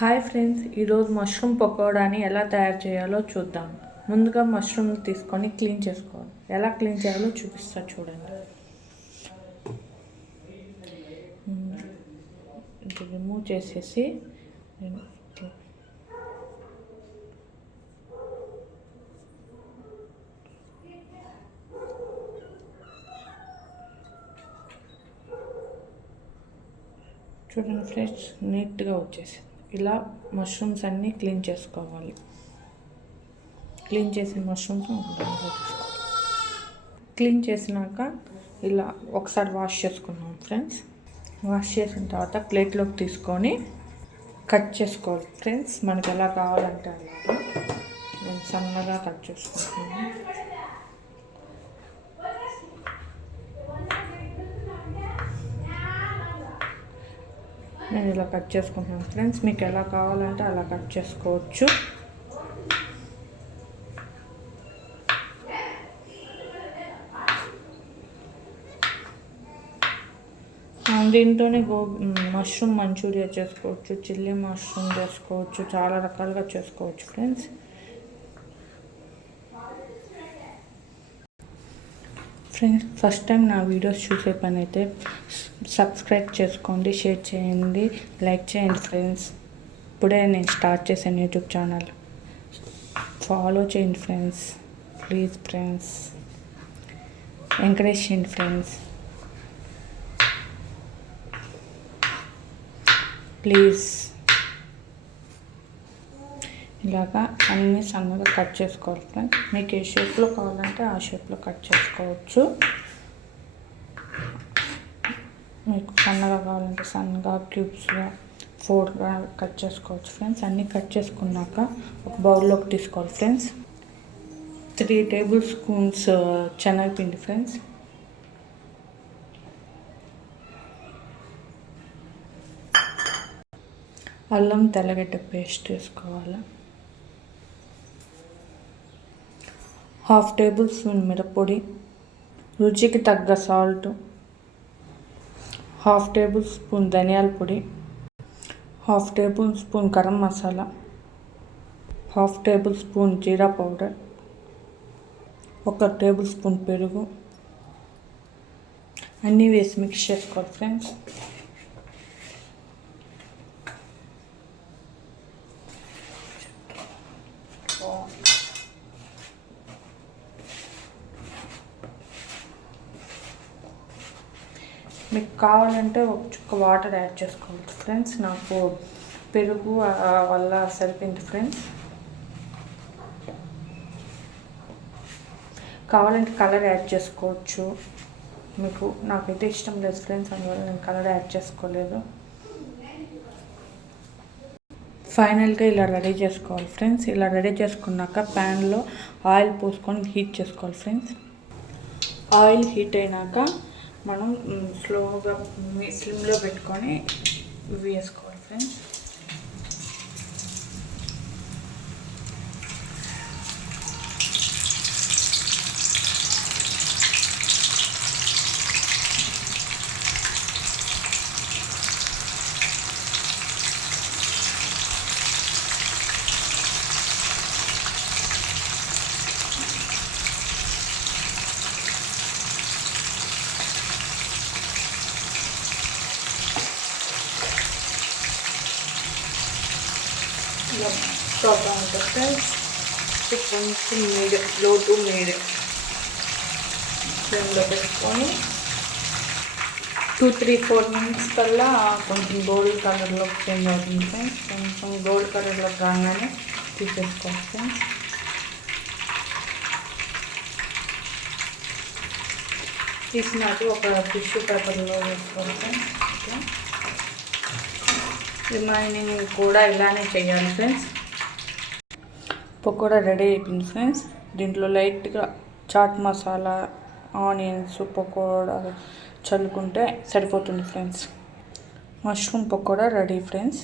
Hi friends, ఈరోజు mushroom పకోడాని ఎలా తయారు చేయాలో చూద్దాం. ముందుగా మష్రూమ్ తీసుకొని క్లీన్ చేసుకోవాలి. ఎలా క్లీన్ చేయాలో చూపిస్తా చూడండి. ఇది రిమూవ్ చేసేసి చూడండి ఫ్రెండ్స్, నీట్గా వచ్చేసింది. ఇలా మష్రూమ్స్ అన్నీ క్లీన్ చేసుకోవాలి. క్లీన్ చేసిన మష్రూమ్స్ క్లీన్ చేసినాక ఇలా ఒకసారి వాష్ చేసుకున్నాం ఫ్రెండ్స్. వాష్ చేసిన తర్వాత ప్లేట్లోకి తీసుకొని కట్ చేసుకోవాలి ఫ్రెండ్స్. మనకు ఎలా కావాలంటే అలాగా నేను సన్నగా కట్ చేసుకుంటున్నాను. నేను ఇలా కట్ చేసుకుంటున్నాను ఫ్రెండ్స్. మీకు ఎలా కావాలంటే అలా కట్ చేసుకోవచ్చు. దీంతోనే మష్రూమ్ మంచూరియా చేసుకోవచ్చు, చిల్లీ మష్రూమ్ చేసుకోవచ్చు, చాలా రకాలుగా చేసుకోవచ్చు ఫ్రెండ్స్. ఫస్ట్ టైం నా వీడియోస్ చూసే పని అయితే సబ్స్క్రైబ్ చేసుకోండి, షేర్ చేయండి, లైక్ చేయండి ఫ్రెండ్స్. ఇప్పుడే నేను స్టార్ట్ చేశాను యూట్యూబ్ ఛానల్. ఫాలో చేయండి ఫ్రెండ్స్, ప్లీజ్ ఫ్రెండ్స్, ఎంకరేజ్ చేయండి ఫ్రెండ్స్, ప్లీజ్. ఇలాగా అన్నీ సన్నగా కట్ చేసుకోవాలి ఫ్రెండ్స్. మీకు ఏ షేప్లో కావాలంటే ఆ షేప్లో కట్ చేసుకోవచ్చు. మీకు సన్నగా కావాలంటే సన్నగా, క్యూబ్స్గా, ఫోర్గా కట్ చేసుకోవచ్చు ఫ్రెండ్స్. అన్నీ కట్ చేసుకున్నాక ఒక బౌల్లోకి తీసుకోవాలి ఫ్రెండ్స్. 3 టేబుల్ స్పూన్స్ శనగపిండి ఫ్రెండ్స్, అల్లం తెల్లగడ్డ పేస్ట్ వేసుకోవాలి, 1/2 టేబుల్ స్పూన్ మిరప్పొడి, రుచికి తగ్గ సాల్ట్, 1/2 టేబుల్ స్పూన్ ధనియాల పొడి, 1/2 tablespoon garam masala, 1/2 tablespoon జీరా పౌడర్, 1 టేబుల్ స్పూన్ పెరుగు, అన్నీ వేసి మిక్స్ చేసుకోవాలి ఫ్రెండ్స్. మీకు కావాలంటే ఒక చుక్క వాటర్ యాడ్ చేసుకోవాలి ఫ్రెండ్స్. నాకు పెరుగు వల్ల సరిపోయింది ఫ్రెండ్స్. కావాలంటే కలర్ యాడ్ చేసుకోవచ్చు. నాకైతే ఇష్టం లేదు ఫ్రెండ్స్, అందువల్ల నేను కలర్ యాడ్ చేసుకోలేదు. ఫైనల్గా ఇలా రెడీ చేసుకోవాలి ఫ్రెండ్స్. ఇలా రెడీ చేసుకున్నాక ప్యాన్లో ఆయిల్ పోసుకొని హీట్ చేసుకోవాలి ఫ్రెండ్స్. ఆయిల్ హీట్ అయినాక మనం స్లోగా స్లిమ్లో పెట్టుకొని వేసుకోవాలి ఫ్రెండ్స్. స్టవ్ ఆన్ చేస్తే కొంచెం మీడియం, లో టు మీడియం ఫ్లేమ్లో పెట్టుకొని 2-3-4 మినిట్స్ కల్లా కొంచెం గోల్డ్ కలర్లో చేంజ్ అవుతుంది ఫ్రెండ్స్. కొంచెం గోల్డ్ కలర్లో రాగానే తీసేసుకోవాలి ఫ్రెండ్స్. తీసినట్టు ఒక టిష్యూ పేపర్లో వేసుకోవాలి ఫ్రెండ్స్. రిమైనింగ్ కూడా ఇలానే చేయాలి ఫ్రెండ్స్. పకోడా రెడీ అయిపోయింది ఫ్రెండ్స్. దీంట్లో లైట్గా చాట్ మసాలా, ఆనియన్స్, పకోడా చల్లుకుంటే సరిపోతుంది friends. Mushroom pakoda ready friends.